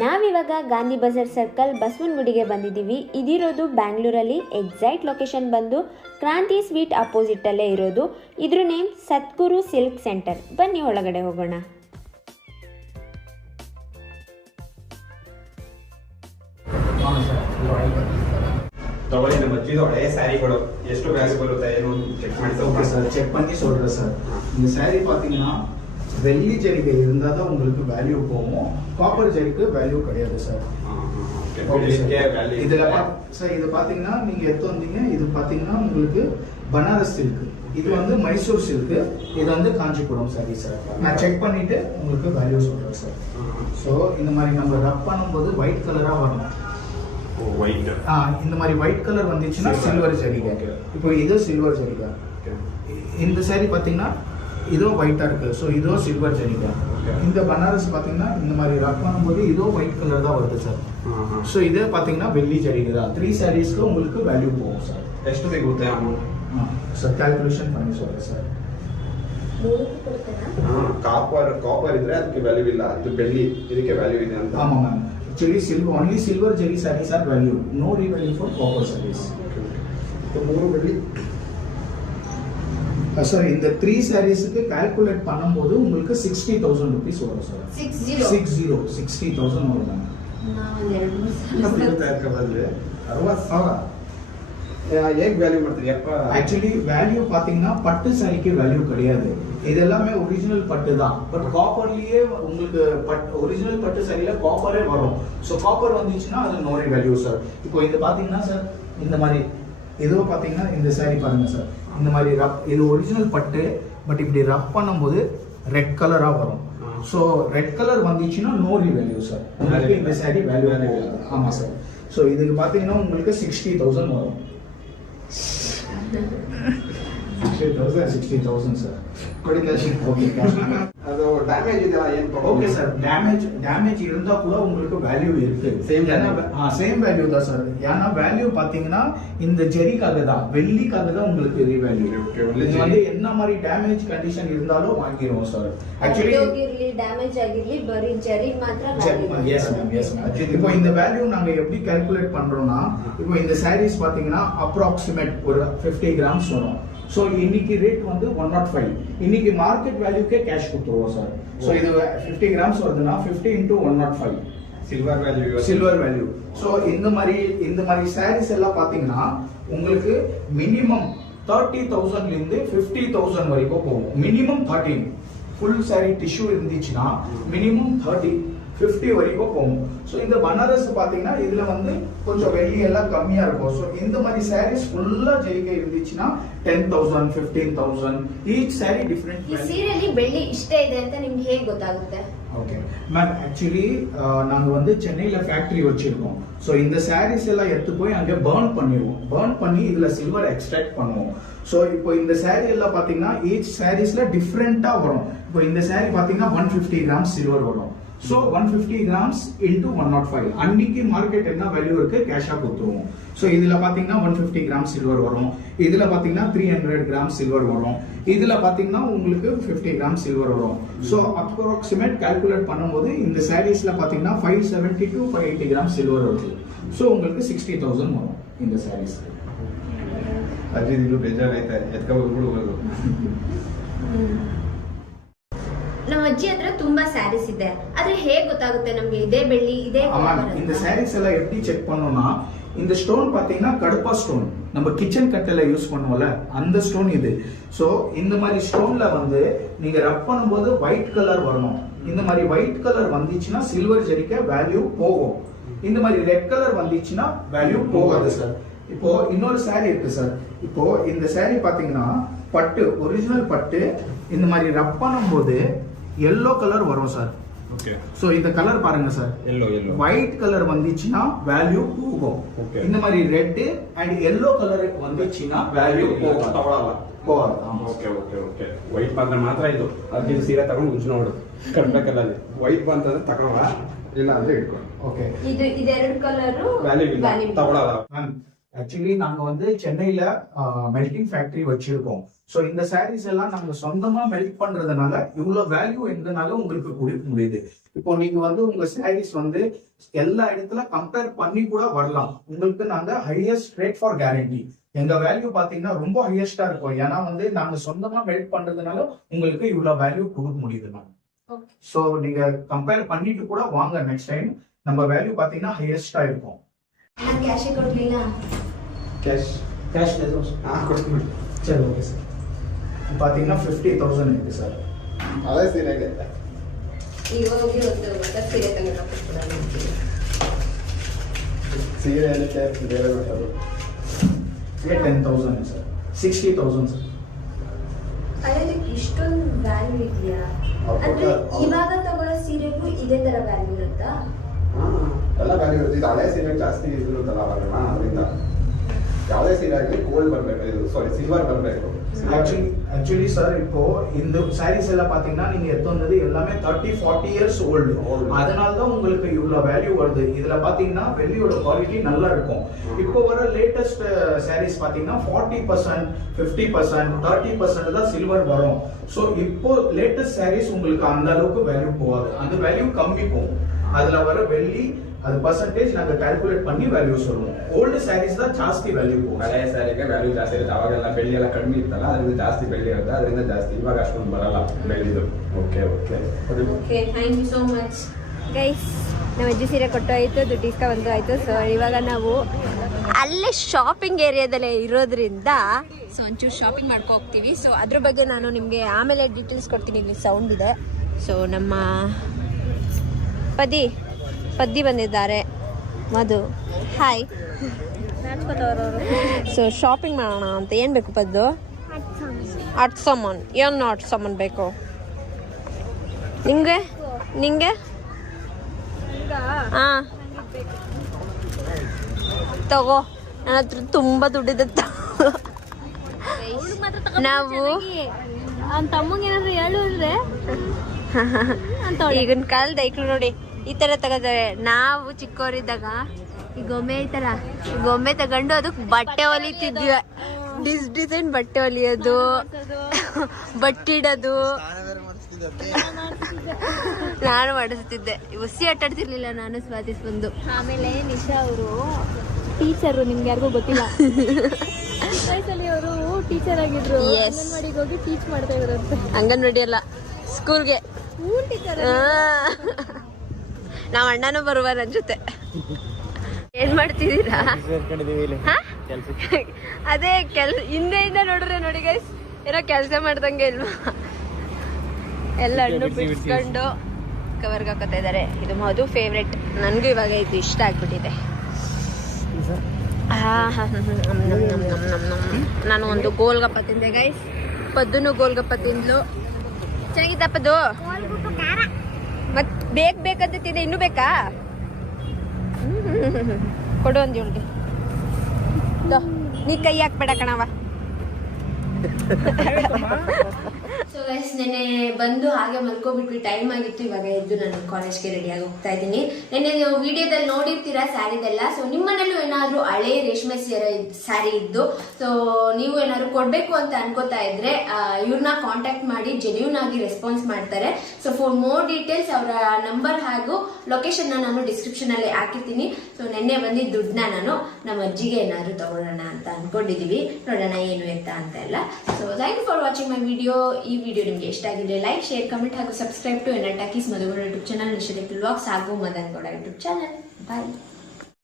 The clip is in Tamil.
ನಾವಿವಾಗ ಗಾಂಧಿ ಬಜಾರ್ ಸರ್ಕಲ್ ಬಸವನಗುಡಿಗೆ ಬಂದಿದ್ದೀವಿ. ಇದಿರೋದು ಬ್ಯಾಂಗ್ಳೂರಲ್ಲಿ. ಎಕ್ಸಾಕ್ಟ್ ಲೊಕೇಶನ್ ಬಂದು ಕ್ರಾಂತಿ ಸ್ವೀಟ್ ಅಪೋಸಿಟಲ್ಲೇ ಇರೋದು. ಇದ್ರ ನೇಮ್ ಸದ್ಗುರು ಸಿಲ್ಕ್ ಸೆಂಟರ್. ಬನ್ನಿ ಒಳಗಡೆ ಹೋಗೋಣ. ತಗೊಳ್ಳಿ, ನಮ್ಮ ಅಜ್ಜಿದು ಹಳೆಯ ಸ್ಯಾರಿಗಳು ಎಷ್ಟು ವ್ಯಾಲ್ಯೂ ಬರುತ್ತೆ ಏನು ಚೆಕ್ ಮಾಡಿ. ஓகே சார், செக் பண்ணி சொல்கிறேன் சார். இந்த சாரீ பார்த்தீங்கன்னா வெள்ளி ஜரிகை இருந்தால் தான் உங்களுக்கு வேல்யூ போகும், காப்பர் ஜரிக்கு வேல்யூ கிடையாது சார். இதில் சார் இது பார்த்தீங்கன்னா நீங்கள் எடுத்து வந்தீங்க, இது பார்த்தீங்கன்னா உங்களுக்கு பனாரஸ் சில்க், இது வந்து மைசூர் சில்க்கு, இது வந்து காஞ்சிபுரம் சாரி சார். நான் செக் பண்ணிட்டு உங்களுக்கு வேல்யூ சொல்கிறேன் சார். ஸோ இந்த மாதிரி நம்ம ரப் பண்ணும்போது ஒயிட் கலராக வரணும். இந்த மாதிரி ஒயிட் கலர் வந்துச்சுன்னா சில்வர் ஜரிகை. இப்போ இது சில்வர் ஜரிகை. இந்த சாரி பார்த்தீங்கன்னா இதுவும் ஒயிட்டாக இருக்கு, ஸோ இதுவும் சில்வர் ஜரிகை. இந்த பனாரஸ் பார்த்தீங்கன்னா இந்த மாதிரி ரப் பண்ணும்போது இதுவும் ஒயிட் கலர் தான் வருது சார். ஸோ இது பார்த்தீங்கன்னா வெள்ளி ஜரிகை தான். 3 சாரீஸ்க்கு உங்களுக்கு வேல்யூ போகும் சார். ಎಷ್ಟು ಸಿಗುತ್ತೆ ಅಮೌಂಟ್ ಸರ್ ಕ್ಯಾಲ್ಕುಲೇಷನ್ பண்ணி சொல்றேன் சார். ಕಾಪರ್ ಇದ್ರೆ ಅದಕ್ಕೆ ವ್ಯಾಲ್ಯೂ ಇಲ್ಲ, ಇದು ಬೆಳ್ಳಿ ಇದಕ್ಕೆ ವ್ಯಾಲ್ಯೂ ಇದೆ ಅಂತ. ஆமாம் ma'am, actually only silver jari sarees are value, no revalue for copper sarees. तो 3 ಬೆಳ್ಳಿ சார். இந்த 3 சாரீஸ்க்கு கால்குலேட் பண்ணும்போது உங்களுக்கு 60,000 rupees வரும் சார். 60,000 வரும். ಹೇಗೆ ವ್ಯಾಲ್ಯೂ ಮಾಡ್ತೀರಿ? ஆக்சுவலி வேல்யூ பாத்தீங்கன்னா பட்டு சாரிக்கு வேல்யூ கிடையாது, இது எல்லாமே ஒரிஜினல் பட்டு தான். பட் காப்பர்லயே உங்களுக்கு ஒரிஜினல் பட்டு சாரியில காப்பரே வரும். ஸோ காப்பர் வந்துச்சுன்னா அது நோ வேல்யூ சார். இப்போ இது பாத்தீங்கன்னா சார், இந்த மாதிரி ஏதோ பாத்தீங்கன்னா இந்த சாரி பாருங்க சார், இந்த மாதிரி ரப், இது ஒரிஜினல் பட்டு, பட் இப்படி ரப் பண்ணும்போது ரெட் கலரா வரும். ஸோ ரெட் கலர் வந்துச்சுன்னா நோ வேல்யூ சார். உங்களுக்கு இந்த சாரி வேல்யூ கிடையாது. ஆமா சார். ஸோ இதுக்கு பாத்தீங்கன்னா உங்களுக்கு 60,000 வரும். 60,000 சார். ஓகே, ಅದು ಡ್ಯಾಮೇಜ್ ಇದೆಯಲ್ಲ ಏನು ಪ್ರಾಬ್ಲಮ್? ஓகே சார், டேமேஜ் இருந்தா கூட உங்களுக்கு வேல்யூ இருக்கு. சேம் வேல்யூ தான் சார். ஏன்னா வேல்யூ பாத்தீங்கன்னா இந்த ஜெரிக்காக தான், வெள்ளிக்காக தான் உங்களுக்கு ரீவேல்யூ. இது வந்து என்ன மாதிரி டேமேஜ் கண்டிஷன் இருந்தாலும் வாங்கிடுவோம் சார். ಆಕ್ಚುಲಿ ಡ್ಯಾಮೇಜ್ ಆಗಿರ್ಲಿ ಬರೀ ಜರಿ ಮಾತ್ರ. Yes ma'am. இப்போ இந்த வேல்யூ நாங்க எப்படி கால்குலேட் பண்றோம்னா, இப்போ இந்த சாரீஸ் பாத்தீங்கன்னா அப்ராக்சிமேட் ஒரு 50 கிராம்ஸ் வரும். ஸோ இன்னைக்கு ரேட் வந்து 105, இன்னைக்கு மார்க்கெட் வேல்யூக்கே கேஷ் கொடுத்துருவோம் சார். ஸோ இது 50 கிராம்ஸ் வருதுன்னா 50 into 105 சில்வர் வேல்யூ. ஸோ இந்த மாதிரி சாரீஸ் எல்லாம் பாத்தீங்கன்னா உங்களுக்கு மினிமம் 30,000 இருந்து 50,000 வரைக்கும் போகும். மினிமம் 13 ஃபுல் சாரி டிஷ்யூ இருந்துச்சுன்னா மினிமம் 30-50 வரைக்கும் போகும். ஸோ இந்த பனாரஸ் பாத்தீங்கன்னா இதுல வந்து கொஞ்சம் வெள்ளி எல்லாம் கம்மியா இருக்கும். ஸோ இந்த மாதிரி சாரீஸ் ஃபுல்லா ஜெயிக்க இருந்துச்சுன்னா 10,000, 15,000 ஈச் சாரி டிஃபரெண்ட். ಈ ಸೀರೆಯಲ್ಲಿ ಬೆಳ್ಳಿ ಇಷ್ಟೇ ಇದೆ ಅಂತ ನಿಮ್ಗೆ ಹೇಗೆ ಗೊತ್ತಾಗುತ್ತೆ? ஓகே மேம், ஆக்சுவலி நாங்க வந்து சென்னையில ஃபேக்டரி வச்சிருக்கோம். ஸோ இந்த சாரீஸ் எல்லாம் எடுத்து போய் அங்கே பர்ன் பண்ணிடுவோம். பர்ன் பண்ணி இதுல சில்வர் எக்ஸ்ட்ராக்ட் பண்ணுவோம். ஸோ இப்போ இந்த சாரீ எல்லாம் பாத்தீங்கன்னா ஈச் சாரீஸ்ல டிஃப்ரெண்டா வரும். இப்போ இந்த சாரீ பாத்தீங்கன்னா 150 கிராம்ஸ் சில்வர் வரும். ஸோ 150 கிராம்ஸ் இன்டூ 105 அன்னைக்கு மார்க்கெட் என்ன வேல்யூ இருக்கு கேஷா கொடுத்துருவோம். ஸோ இதுல பாத்தீங்கன்னா 150 கிராம் சில்வர் வரும், இதுல பாத்தீங்கன்னா 300 கிராம் சில்வர் வரும், இதுல பாத்தீங்கன்னா உங்களுக்கு 50 கிராம் சில்வர் வரும். ஸோ அப்ராக்சிமேட் கால்குலேட் பண்ணும்போது இந்த சாரீஸ்ல பாத்தீங்கன்னா 570 to 580 கிராம் சில்வர் வருது. ஸோ உங்களுக்கு 60,000 வரும் இந்த சாரீஸ். ಅಜ್ಜಿ ಇದು ಬೇಜಾರೈತೆ, ಎತ್ಕೊಂಡು ನಮ್ಮ ಅಜ್ಜಿ ಹತ್ರ ತುಂಬಾ ಸ್ಯಾರೀಸ್ ಇದೆ, ಆದ್ರೆ ಹೇಗೆ ಗೊತ್ತಾಗುತ್ತೆ ನಮ್ಗೆ ಇದೇ ಬೆಳ್ಳಿ ಇದೇ? இந்த சாரீஸ் எல்லாம் எப்படி செக் பண்ணோம்னா, இந்த ஸ்டோன் பாத்தீங்கன்னா கடுப்பா ஸ்டோன், நம்ம கிச்சன் கட்டில யூஸ் பண்ணுவோம்ல அந்த ஸ்டோன் இது. சோ இந்த மாதிரி ஸ்டோன்ல வந்து நீங்க ரப் பண்ணும்போது ஒயிட் கலர் வரணும். இந்த மாதிரி ஒயிட் கலர் வந்துச்சுன்னா சில்வர் ஜரிக்க வேல்யூ போகும். இந்த மாதிரி ரெட் கலர் வந்துச்சுன்னா வேல்யூ போகாது சார். இப்போ இன்னொரு சாரி இருக்கு சார். இப்போ இந்த சாரி பாத்தீங்கன்னா பட்டு, ஒரிஜினல் பட்டு, இந்த மாதிரி ரப் பண்ணும்போது எல்லோ கலர் வரும் சார். ஓகே. சோ இந்த கலர் பாருங்க சார், எல்லோ ஒயிட் கலர் வந்துச்சுன்னா வேல்யூ போகும். இந்த மாதிரி ரெட் அண்ட் எல்லோ கலர் வந்துச்சுன்னா வேல்யூ போகாது. ಓಕೆ. ವೈಟ್ ಬಂದ್ರೆ ಮಾತ್ರ ಇದು. ಅದಕ್ಕೆ ಸೀರೆ ತಗೊಂಡು ಉಂಚು ನೋಡು, ಕರ್ಬೇಕಲ್ಲ ಅದು. ವೈಟ್ ಬಂತಂದ್ರೆ ತಗೊಳ, ಇಲ್ಲ ಅಂದ್ರೆ ಇಟ್ಕೊಂಡು. ಓಕೆ. ಇದು ಇದೆರಡು ಕಲರ್ ವ್ಯಾಲ್ಯೂ ಇಲ್ಲ, ತಗೊಳಲ್ಲ. ஆக்சுவலி நாங்க வந்து சென்னையில மெல்டிங் ஃபேக்டரி வச்சிருக்கோம். ஸோ இந்த சாரீஸ் எல்லாம் நாங்க சொந்தமா மெல்ட் பண்றதுனால இவ்வளவு வேல்யூ எங்கனால உங்களுக்கு கொடுக்க முடியுது. இப்போ நீங்க வந்து உங்க சாரீஸ் வந்து எல்லா இடத்துல கம்பேர் பண்ணி கூட வரலாம். உங்களுக்கு நாங்க ஹையஸ்ட் ரேட் ஃபார் கேரண்டி. எங்க வேல்யூ பாத்தீங்கன்னா ரொம்ப ஹையஸ்டா இருக்கும். ஏன்னா வந்து நாங்க சொந்தமா மெல்ட் பண்றதுனால உங்களுக்கு இவ்வளவு வேல்யூ கொடுக்க முடியுது மேம். ஸோ நீங்க கம்பேர் பண்ணிட்டு கூட வாங்க நெக்ஸ்ட் டைம். நம்ம வேல்யூ பாத்தீங்கன்னா ஹையஸ்டா இருக்கும். ಕ್ಯಾಶೇ ಕೊಡ್ಲಿಲ್ಲ. ಕ್ಯಾಶ್ ಕೊಡ್ತೀನಿ. சரி ஓகே சார். பாத்தீங்கன்னா 50,000 இருக்கு சார். ಅದೇ ಸೀರೆಗೆ ಇವಾಗ ಹೋಗಿ ಒಂದು ಸೀರೆ ತಗೊಂಡು ಸೀರೆ ಏನಕ್ಕೆ ಬೇರೆ ಮಾಡೋದು? 10,000 ಸರ್. 60,000 ಸರ್. ಅದಕ್ಕೆ ಇಷ್ಟೊಂದು ವ್ಯಾಲ್ಯೂ ಇದೆಯಾ? ಅಂದ್ರೆ ಇವಾಗ ತಗೊಳ್ಳೋ ಸೀರೆಗೂ ಇದೇ ತರ ವ್ಯಾಲ್ಯೂ ಇರುತ್ತಾ? ಎಲ್ಲ ವ್ಯಾಲ್ಯೂ ಇರುತ್ತೆ. ಇದು ಹಳೆ ಸೀರೆ ಜಾಸ್ತಿ ಇರುತ್ತಲ್ಲ ಅವಾಗ ಅದರಿಂದ ಯಾವುದೇ ಸೀರೆ ಆಗಲಿ ಗೋಲ್ಡ್ ಬರಬೇಕು, ಇದು ಸಾರಿ ಸಿಲ್ವರ್ ಬರಬೇಕು. ஆக்சுவலி சார் இப்போ இந்த சாரீஸ் எல்லாம் பாத்தீங்கன்னா நீங்க எடுத்து எல்லாமே 30-40 இயர்ஸ் ஓல்டு. அதனால தான் உங்களுக்கு இவ்வளவு வேல்யூ வருது. இதுல பாத்தீங்கன்னா வெள்ளியோட குவாலிட்டி நல்லா இருக்கும். இப்போ வர லேட்டஸ்ட் சாரீஸ் பாத்தீங்கன்னா 40%, 50%, 30% தான் சில்வர் வரும். சோ இப்போ லேட்டஸ்ட் சாரீஸ் உங்களுக்கு அந்த அளவுக்கு வேல்யூ போகாது. அந்த வேல்யூ கம்மி போகும். அதுல வர வெள்ளி அது ಪರ್ಸೆಂಟೇಜ್ ನಾಗ ಕ್ಯಾಲ್ಕುಲೇಟ್ பண்ணி ವ್ಯಾಲ್ಯೂ சொல்லுவோம். ಓಲ್ಡ್ ಸ್ಯಾರೀಸ್ ದ ಜಾಸ್ತಿ ವ್ಯಾಲ್ಯೂ ಹೋಗುತ್ತೆ. ಹಳೆ ಸ್ಯಾರಿಗೆ ವ್ಯಾಲ್ಯೂ ಜಾಸ್ತಿ ಇರುತ್ತೆ. ಅವಾಗೆಲ್ಲ ಬೆಳ್ಳಿ ಎಲ್ಲ ಕಡಿಮೆ ಇತ್ತಲ್ಲ, ಅದರಿಂದ ಜಾಸ್ತಿ ಬೆಳ್ಳಿ ಇರುತ್ತೆ, ಅದರಿಂದ ಜಾಸ್ತಿ. ಇವಾಗ ಅಷ್ಟೊಂದು ಬರಲ್ಲ ಬೆಳ್ಳಿದು. Okay thank you so much guys. ನಮ್ಮ ಅಜ್ಜಿ ಸೀರೆ ಕೊಟ್ಟು ಆಯಿತು, ದುಡ್ಡು ಇಸ್ಕೊಂಡು ಆಯಿತು. ಸೊ ಇವಾಗ ನಾವು ಅಲ್ಲೇ ಶಾಪಿಂಗ್ ಏರಿಯಾದಲ್ಲೇ ಇರೋದ್ರಿಂದ ಸೊ ಒಂಚೂರು ಶಾಪಿಂಗ್ ಮಾಡ್ಕೊ ಹೋಗ್ತೀವಿ. ಸೊ ಅದ್ರ ಬಗ್ಗೆ ನಾನು ನಿಮಗೆ ಆಮೇಲೆ ಡೀಟೇಲ್ಸ್ ಕೊಡ್ತೀನಿ. ಇಲ್ಲಿ ಸೌಂಡ್ ಇದೆ. ಸೊ ನಮ್ಮ ಪದ್ದಿ ಬಂದಿದ್ದಾರೆ. ಮಧು ಹಾಯ್. ಸೊ ಶಾಪಿಂಗ್ ಮಾಡೋಣ ಅಂತ. ಏನು ಬೇಕು ಪದ್ದು? ಆರ್ಟ್ ಸಾಮಾನು. ಏನು ಆರ್ಟ್ ಸಾಮಾನು ಬೇಕು ನಿಂಗೆ? ಹಾಂ ತಗೋ. ನನ್ನ ಹತ್ರ ತುಂಬ ದುಡ್ಡಿದೆ. ನಾವು ತಮ್ಮಂಗೇನಾದ್ರು ಹೇಳಿದ್ರೆ ಈಗಿನ ಕಾಲದ ಐಕ್ಳು ನೋಡಿ ಈ ಥರ ತಗೋತಾರೆ. ನಾವು ಚಿಕ್ಕವರಿದ್ದಾಗ ಈ ಗೊಂಬೆ ಐತಲ್ಲ, ಈ ಗೊಂಬೆ ತಗೊಂಡು ಅದಕ್ಕೆ ಬಟ್ಟೆ ಹೊಲಿತಿದ್ವಿ. ಡಿಸೈನ್ ಬಟ್ಟೆ ಹೊಲಿಯೋದು, ಬಟ್ಟಿಡೋದು ನಾನು ಮಾಡಿಸ್ತಿದ್ದೆ. ಹುಸಿ ಆಟಾಡ್ತಿರ್ಲಿಲ್ಲ ನಾನು, ಸ್ವಾತಿಸ್ ಬಂದು. ಆಮೇಲೆ ನಿಶಾ ಅವರು ಟೀಚರು, ನಿಮ್ಗೆ ಯಾರಿಗೂ ಗೊತ್ತಿಲ್ಲ, ವಯಸ್ಸಲ್ಲಿ ಅವರು ಟೀಚರ್ ಆಗಿದ್ರು. ಅಂಗನವಾಡಿಗೆ ಹೋಗಿ ಟೀಚ್ ಮಾಡ್ತಾ ಇದ್ರಂತೆ. ಅಂಗನವಾಡಿ ಅಲ್ಲ, ಸ್ಕೂಲ್ಗೆ. School teacher. ನಾವ್ ಅಣ್ಣನೂ ಬರುವ ನನ್ನ ಜೊತೆ. ಏನ್ ಮಾಡ್ತಿದ್ದೀರಾ? ಅದೇ ಹಿಂದೆಯಿಂದ ನೋಡ್ರೆ ನೋಡಿ ಗೈಸ್, ಏನೋ ಕೆಲಸ ಮಾಡ್ದಂಗೆ ಇಲ್ವಾ? ಎಲ್ಲ ಹಣ್ಣು ಬಿಡ್ಸ್ಕೊಂಡು ಕವರ್ಗೆ ಹಾಕೋತಾ ಇದ್ದಾರೆ. ಇದು ಮಧು ಫೇವ್ರೆಟ್. ನನಗೂ ಇವಾಗ ಇದು ಇಷ್ಟ ಆಗ್ಬಿಟ್ಟಿದೆ. ನಾನು ಒಂದು ಗೋಲ್ಗಪ್ಪ ತಿಂದೆ ಗೈಸ್. ಪದ್ದುನು ಗೋಲ್ಗಪ್ಪ ತಿಂದ್ಲು. ಚೆನ್ನಾಗಿತ್ತ ಪದ್ದು? ಮತ್ ಬೇಕಂತ ತಿಂದೆ. ಇನ್ನೂ ಬೇಕಾ? ಕೊಡು ಒಂದು ಇವಳಿಗೆ. ನೀ ಕೈ ಹಾಕ್ಬೇಡ ಕಣವ. ಸೊ ಗೈಸ್, ನೆನ್ನೆ ಬಂದು ಹಾಗೆ ಮಲ್ಕೋಬಿಟ್ವಿ. ಟೈಮ್ ಆಗಿತ್ತು. ಇವಾಗ ಎದ್ದು ನಾನು ಕಾಲೇಜ್ಗೆ ರೆಡಿಯಾಗಿ ಹೋಗ್ತಾ ಇದ್ದೀನಿ. ನೆನ್ನೆ ನೀವು ವಿಡಿಯೋದಲ್ಲಿ ನೋಡಿರ್ತೀರಾ ಸ್ಯಾರಿದೆಲ್ಲ. ಸೊ ನಿಮ್ಮನೇಲೂ ಏನಾದ್ರು ಹಳೆ ರೇಷ್ಮೆ ಸ್ಯಾರಿ ಇದ್ದು ಸೊ ನೀವು ಏನಾದ್ರು ಕೊಡ್ಬೇಕು ಅಂತ ಅನ್ಕೋತಾ ಇದ್ರೆ ಇವ್ರನ್ನ ಕಾಂಟ್ಯಾಕ್ಟ್ ಮಾಡಿ. ಜೆನ್ಯೂನ್ ಆಗಿ ರೆಸ್ಪಾನ್ಸ್ ಮಾಡ್ತಾರೆ. ಸೊ ಫಾರ್ ಮೋರ್ ಡೀಟೇಲ್ಸ್ ಅವರ ನಂಬರ್ ಹಾಗೂ ಲೊಕೇಶನ್ ನಾನು ಡಿಸ್ಕ್ರಿಪ್ಷನ್ ಅಲ್ಲಿ ಹಾಕಿರ್ತೀನಿ. ಸೊ ನೆನ್ನೆ ಬಂದಿದ್ದ ದುಡ್ಡನ್ನ ನಾನು ನಮ್ಮ ಅಜ್ಜಿಗೆ ಏನಾದ್ರು ತಗೊಳ್ಳೋಣ ಅಂತ ಅನ್ಕೊಂಡಿದೀವಿ. ನೋಡೋಣ ಏನು ಎತ್ತ ಅಂತ ಎಲ್ಲ. So thank you for watching my video. ಈ ವಿಡಿಯೋ ನಿಮಗೆ ಇಷ್ಟ ಆಗಿದ್ರೆ ಲೈಕ್, ಶೇರ್, ಕಮೆಂಟ್ ಹಾಗೂ ಸಬ್ಸ್ಕ್ರೈಬ್ ಟು ಎನಟಾಕೀಸ್ Madhu Gowda YouTube channel, Nisha vlogs ಹಾಗೂ ಮದನ್ ಗೌಡ ಯೂಟ್ಯೂಬ್ ಚಾನಲ್. ಬಾಯ್.